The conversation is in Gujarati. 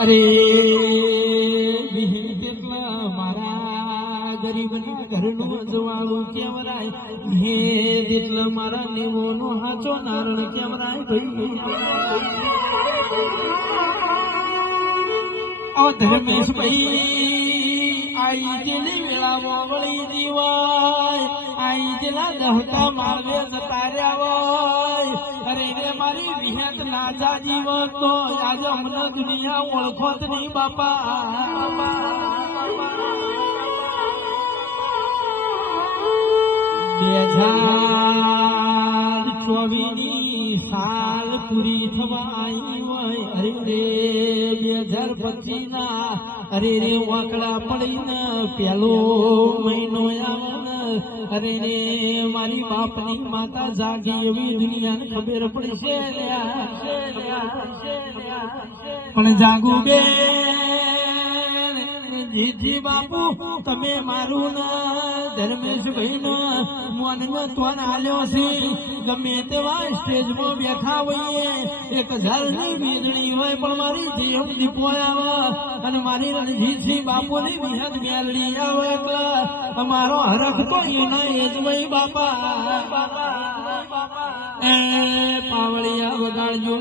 અરે વિહીન કેટલા મારા ગરીબના ઘરનું અજવાળું કેવરાય હે જેટલા મારા લેવોનો હાચો નારણ કેવરાય ભાઈ ઓ ધર્મેશ ભાઈ આઈ જેલી વેળામાં વળી દીવાય આઈ જેલા દહતા માળવે જતા રહ્યા અરે રે મારી વિહત નાજા જીવન તો આજે અમને દુનિયા ઓળખોત નહીં બાપા 2024 સાલ પૂરી થવા આવી હોય અરે રે 2025 ના અરે રે વાકડા પડીને પેલો મહિનો આવે અરે રે મારી બાપની માતા જાગી એવી દુનિયાને ખબર પડશે પણ જાગુ બે જીજી બાપુ તમે મારું ધર્મેશ ભાઈ મન તોન આલ્યો છે ગમે તેવા સ્ટેજમાં બેઠા હોઈએ 1000 ની વીજળી હોય પણ મારી જીવ દીપો આવે અને મારી રણજીતસિંહ બાપુની વિહત મેલડી આવે એટલે અમારો હરખ તો એના એ જ ભાઈ બાપા એ પાવળિયા વગાડજો